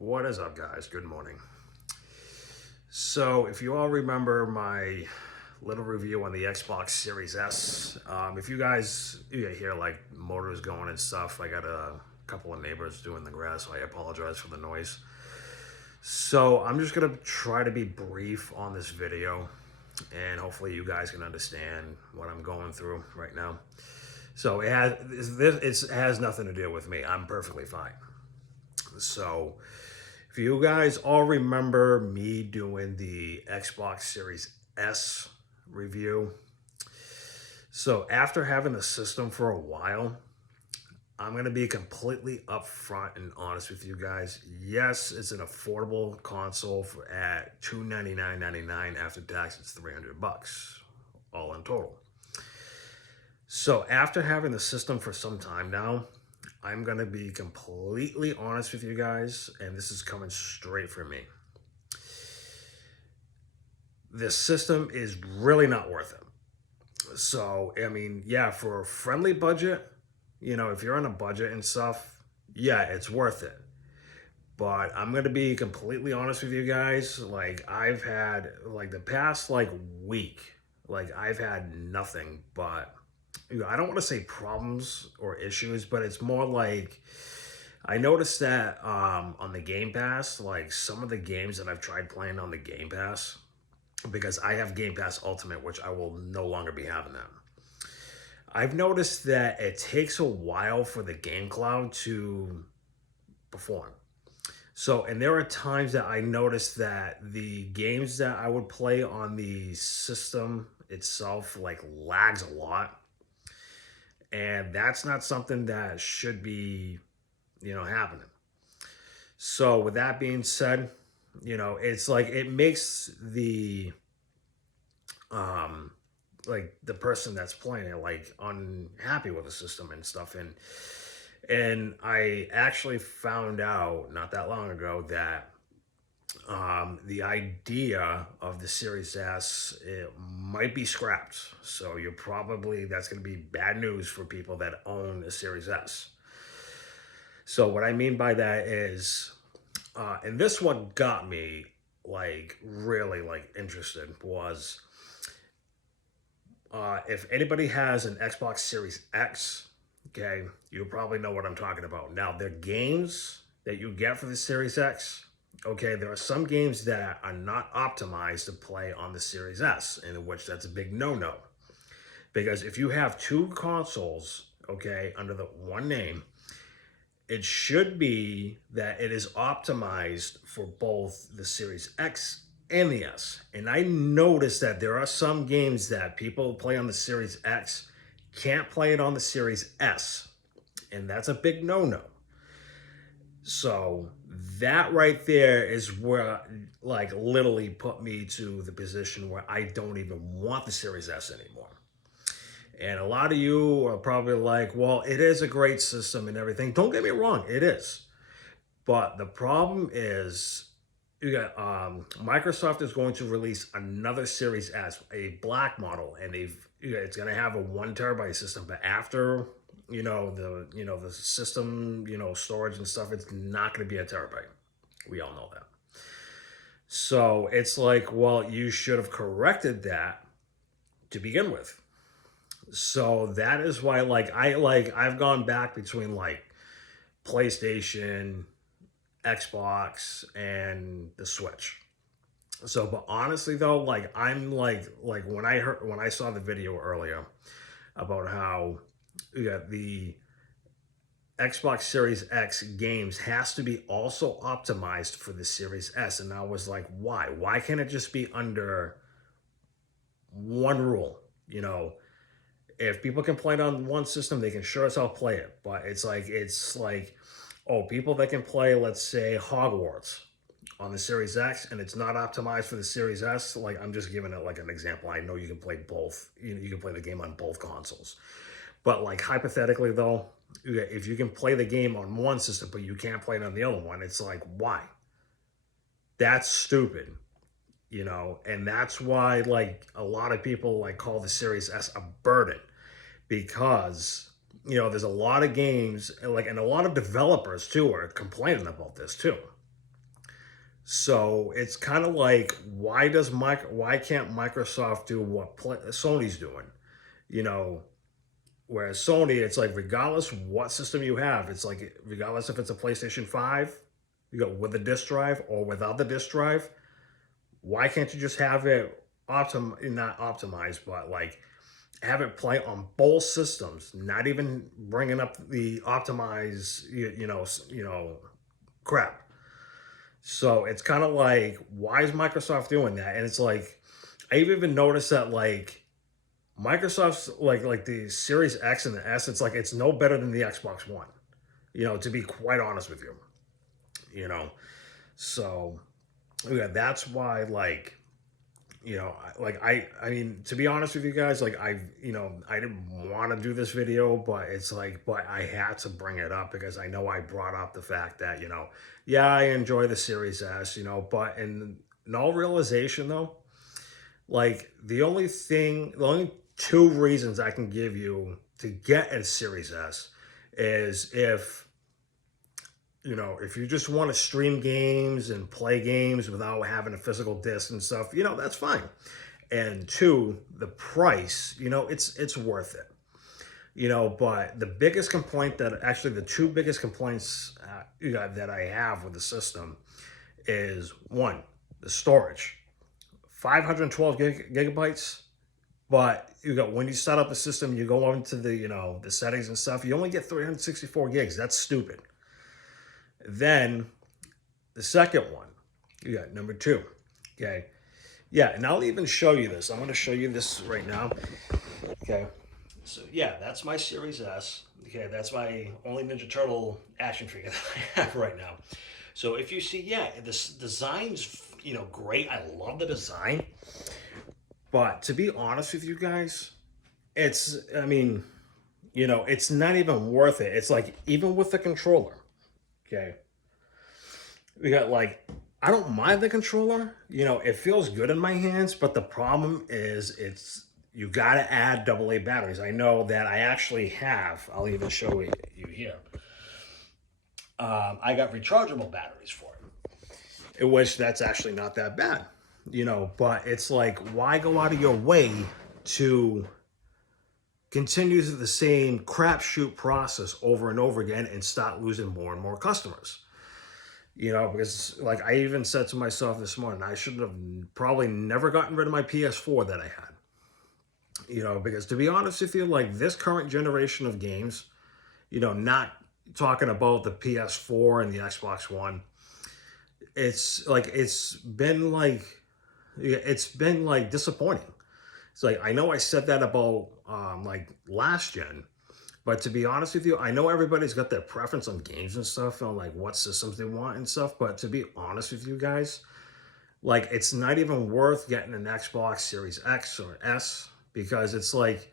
What is up, guys? Good morning. So, if you all remember my little review on the Xbox Series S, if you guys hear like motors going and stuff, I got a couple of neighbors doing the grass, so I apologize for the noise. So, I'm just gonna try to be brief on this video, and hopefully, you guys can understand what I'm going through right now. So, it has nothing to do with me. I'm perfectly fine. So, if you guys all remember me doing the Xbox Series S review, so after having the system for a while, I'm going to be completely upfront and honest with you guys. Yes, it's an affordable console at $299.99 after tax. It's $300 all in total. So after having the system for some time now, I'm going to be completely honest with you guys, and this is coming straight from me. This system is really not worth it. So, I mean, yeah, for a friendly budget, if you're on a budget and stuff, yeah, it's worth it. But I'm going to be completely honest with you guys. Like, I've had, like, the past, like, week, like, I've had nothing but, I don't want to say problems or issues, but it's more like, I noticed that on the Game Pass, like, some of the games that I've tried playing on the Game Pass, because I have Game Pass Ultimate, which I will no longer be having that. I've noticed that it takes a while for the game cloud to perform. So, and there are times that I noticed that the games that I would play on the system itself like lags a lot. And that's not something that should be, happening. So, with that being said, it's like it makes the um like the person that's playing it like unhappy with the system and stuff, and I actually found out not that long ago that the idea of the Series S, it might be scrapped. So that's going to be bad news for people that own a Series S. So what I mean by that is, and this what got me like really like interested was, if anybody has an Xbox Series X, okay, you probably know what I'm talking about. Now, the games that you get for the Series X, okay, there are some games that are not optimized to play on the Series S, in which that's a big no-no. Because if you have two consoles, okay, under the one name, it should be that it is optimized for both the Series X and the S. And I noticed that there are some games that people play on the Series X can't play it on the Series S. And that's a big no-no. So that right there is where like literally put me to the position where I don't even want the Series S anymore. And a lot of you are probably like, well, it is a great system and everything. Don't get me wrong, it is. But the problem is, you got Microsoft is going to release another Series S, a black model, and it's going to have a 1 terabyte system. But after the system storage and stuff, it's not going to be a terabyte. We all know that. So it's like, well, you should have corrected that to begin with. So that is why, I've gone back between like PlayStation, Xbox, and the Switch. So, but honestly though, like I'm like when I saw the video earlier about how the Xbox Series X games has to be also optimized for the Series S, and I was like, why? Why can't it just be under one rule? If people can play it on one system, they can sure as hell play it. But it's like, oh, people that can play, let's say, Hogwarts on the Series X, and it's not optimized for the Series S. Like, I'm just giving it like an example. I know you can play both. You can play the game on both consoles. But like hypothetically though, if you can play the game on one system but you can't play it on the other one, it's like, why? That's stupid. And that's why like a lot of people like call the Series S a burden, because there's a lot of games and a lot of developers too are complaining about this too. So it's kind of like, why can't Microsoft do what Sony's doing? You know, whereas Sony, it's like regardless what system you have, it's like regardless if it's a PlayStation 5, you go with a disk drive or without the disk drive, why can't you just have it not optimized, but like have it play on both systems, not even bringing up the optimize, crap. So it's kind of like, why is Microsoft doing that? And it's like, I've even noticed that like Microsoft's like the Series X and the S, it's like it's no better than the Xbox One, to be quite honest with you, you know. So yeah, that's why like, I mean, to be honest with you guys, like I didn't want to do this video, but it's like, but I had to bring it up because I know I brought up the fact that, yeah, I enjoy the Series S, but in all realization though, like the only two reasons I can give you to get a Series S is if you just want to stream games and play games without having a physical disc and stuff, that's fine. And two, the price, it's worth it. But the biggest complaint that actually the two biggest complaints that I have with the system is one, the storage, 512 gigabytes. But when you set up the system, you go into the settings and stuff, you only get 364 gigs. That's stupid. Then the second one, you got number two. Okay. Yeah, and I'll even show you this. I'm going to show you this right now. Okay. So yeah, that's my Series S. Okay, that's my only Ninja Turtle action figure that I have right now. So if you see, yeah, this design's great. I love the design. But to be honest with you guys, I mean, it's not even worth it. It's like even with the controller. Okay. We got like, I don't mind the controller. It feels good in my hands, but the problem is you got to add AA batteries. I know that I actually have. I'll even show you here. I got rechargeable batteries for it, which that's actually not that bad, but it's like, why go out of your way to continue the same crapshoot process over and over again and start losing more and more customers? Because like I even said to myself this morning, I should have probably never gotten rid of my PS4 that I had. Because to be honest with you, like this current generation of games, not talking about the PS4 and the Xbox One, it's been like disappointing. It's like, I know I said that about like last gen, but to be honest with you, I know everybody's got their preference on games and stuff and like what systems they want and stuff. But to be honest with you guys, like it's not even worth getting an Xbox Series X or S, because it's like,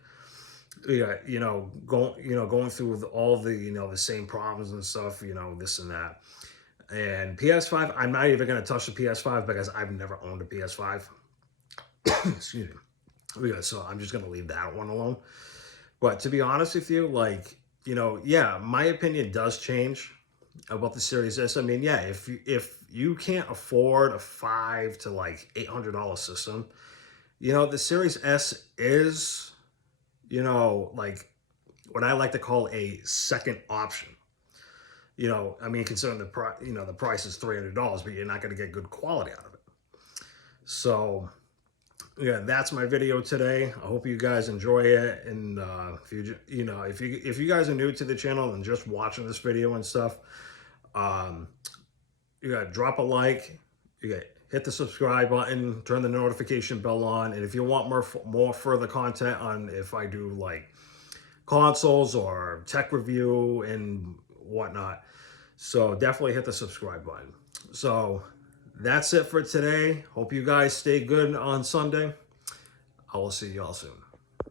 going through all the, the same problems and stuff, this and that. And PS5, I'm not even going to touch the PS5 because I've never owned a PS5. Excuse me. So I'm just going to leave that one alone. But to be honest with you, like, yeah, my opinion does change about the Series S. I mean, yeah, if you can't afford a $500 to like $800 system, the Series S is, like what I like to call a second option. I mean, considering the price is $300, but you're not going to get good quality out of it. So yeah, that's my video today. I hope you guys enjoy it. And if you guys are new to the channel and just watching this video and stuff, you gotta drop a like, you gotta hit the subscribe button, turn the notification bell on, and if you want more further content on if I do like consoles or tech review and whatnot, so definitely hit the subscribe button. So that's it for today. Hope you guys stay good on Sunday. I will see y'all soon.